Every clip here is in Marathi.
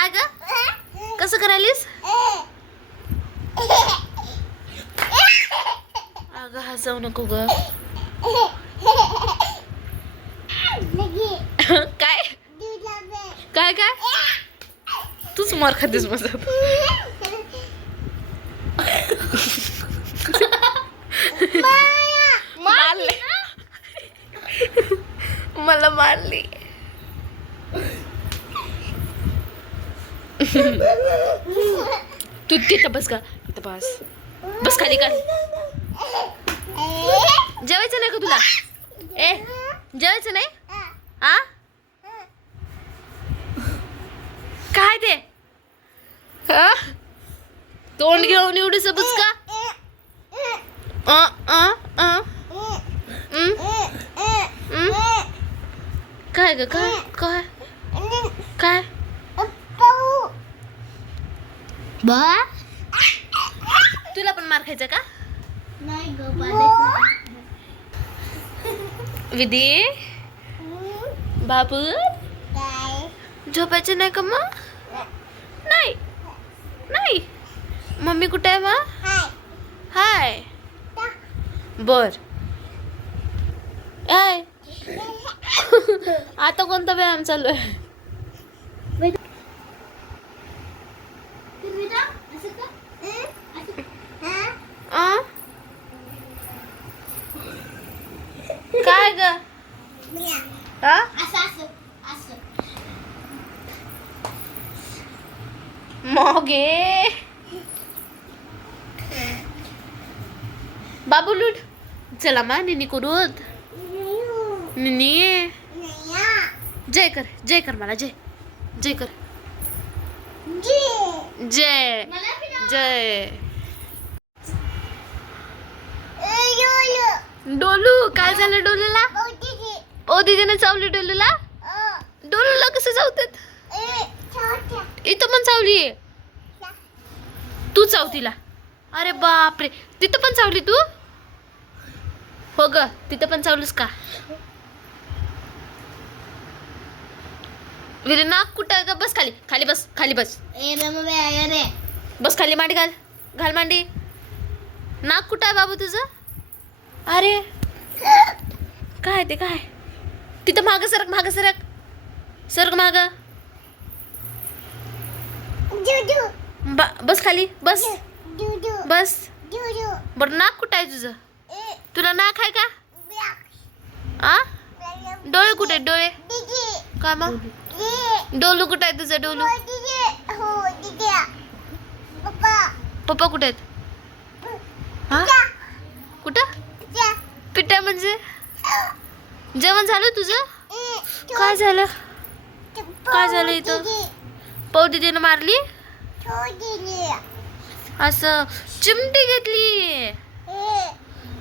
काय ग? कसं करायलीस? अगं हसवू नको ग. काय? काय काय? तूच मार खातेस माझा. मला मारली. तू तिथं बस का तिथं बस. बस खाली कर. जेवायचं नाही का तुला? ए जेवायचं नाही? आ? काय ते? तोंड घेऊन एवढी सबस का? अ, अ, अ. काय ग? काय? काय? काय? बा. तुला पण मार खायचा का? विधी. बाबू. झोपायचं नाही का मग? नाही. नाही. मम्मी कुठे आहे मग? हाय. बर. हाय आता कोणता व्यायाम चालू आहे आ? काय ग? हा मोगे. बाबू लूट. चला मा निनी करूत निनी जय कर जय कर मला जय. जय कर. जय. जय. डोलू काय झालं डोलूला? ओ दीदीने चावली डोलूला? डोलूला कसं चावतात? इथं पण चावली तू चावतीला अरे बापरे. तिथं पण चावली तू? हो ग तिथं पण चावलीस का? विरे नाक कुठं आहे ग? बस खाली खाली बस खाली बस. बस खाली मांडी घाल घाल मांडी. नाक कुठं आहे बाबू तुझं? अरे. काय ते काय? तिथं माग सरक माग सरक. सरक माग. बा- बस खाली बस. बस. बरं नाक कुठं आहे तुझं? तुला नाक आहे का? आ? डोळे कुठे डोळे. काय मग? डोलू कुठं आहे तुझं डोलू? पप्पा कुठे आहेत? हा? कुठं? पिट्या म्हणजे? जेवण झालं तुझं? काय झालं? काय झालं इथं? पाऊ दिदीनं मारली? असं चिमटी घेतली.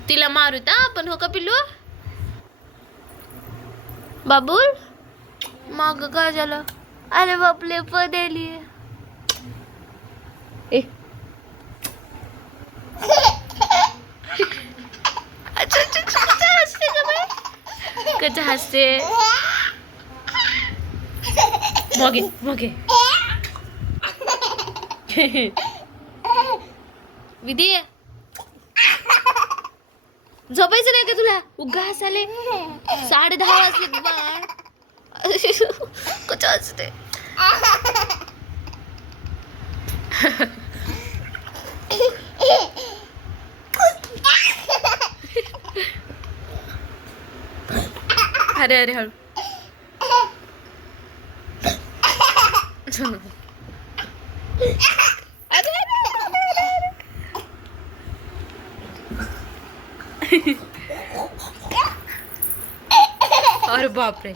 तिला मारूत आपण हो का पिल्लू? बाबूल? मग काय झालं? अरे बापले पदेली ए. अच्छा अच्छा अच्छा, कच्चा हसते का बाई? कच्चा हसते? मोगे मोगे. विधी. झोपायचं नाही का तुला? उगा हसाले साडे दहा वाजले बाळ अरे अरे हळू अरे, अरे, अरे, अरे बापरे